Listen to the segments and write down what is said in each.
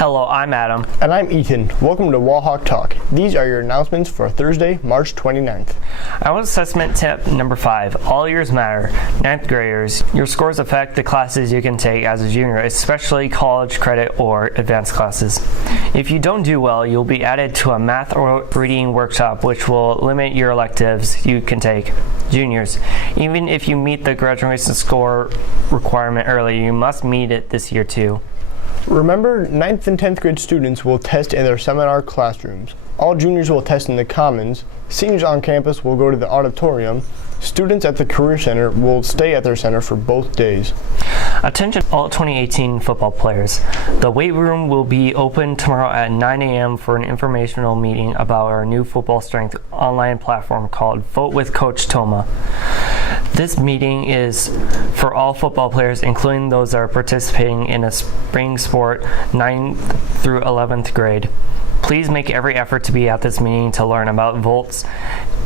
Hello, I'm Adam. And I'm Ethan. Welcome to Wahawk Talk. These are your announcements for Thursday, March 29th. Our assessment tip number 5. All years matter. 9th graders, your scores affect the classes you can take as a junior, especially college credit or advanced classes. If you don't do well, you'll be added to a math or reading workshop, which will limit your electives you can take. Juniors, even if you meet the graduation score requirement early, you must meet it this year too. Remember, 9th and 10th grade students will test in their seminar classrooms. All juniors will test in the Commons. Seniors on campus will go to the Auditorium. Students at the Career Center will stay at their center for both days. Attention all 2018 football players. The weight room will be open tomorrow at 9 a.m. for an informational meeting about our new football strength online platform called Vote with Coach Thoma. This meeting is for all football players, including those that are participating in a spring sport 9th through 11th grade. Please make every effort to be at this meeting to learn about Volt's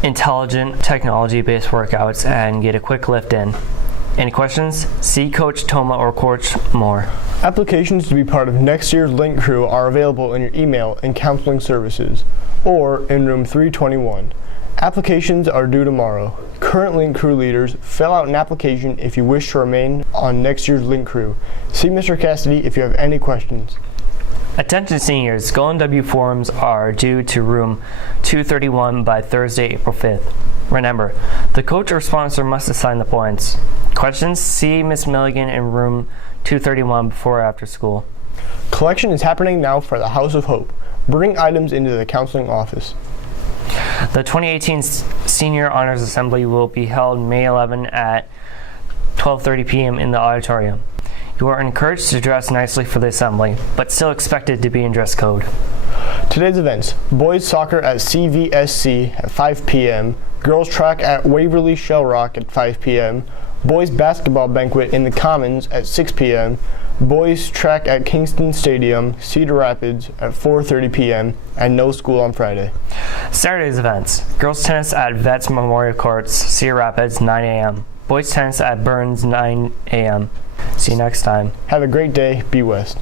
intelligent technology-based workouts and get a quick lift in. Any questions? See Coach Thoma or Coach Moore. Applications to be part of next year's Link Crew are available in your email and counseling services, or in room 321. Applications are due tomorrow. Current Link Crew leaders, fill out an application if you wish to remain on next year's Link Crew. See Mr. Cassidy if you have any questions. Attention seniors, Golden W forms are due to room 231 by Thursday, April 5th. Remember, the coach or sponsor must assign the points. Questions? See Miss Milligan in room 231 before or after school. Collection is happening now for the House of Hope. Bring items into the counseling office. The 2018 Senior Honors Assembly will be held May 11 at 12:30 p.m. in the auditorium. You are encouraged to dress nicely for the assembly, but still expected to be in dress code. Today's events: boys soccer at CVSC at 5 p.m., girls track at Waverly Shell Rock at 5 p.m., boys basketball banquet in the Commons at 6 p.m., boys track at Kingston Stadium, Cedar Rapids at 4:30 p.m., and no school on Friday. Saturday's events: girls tennis at Vets Memorial Courts, Cedar Rapids, 9 a.m., boys tennis at Burns, 9 a.m. See you next time. Have a great day. Be West.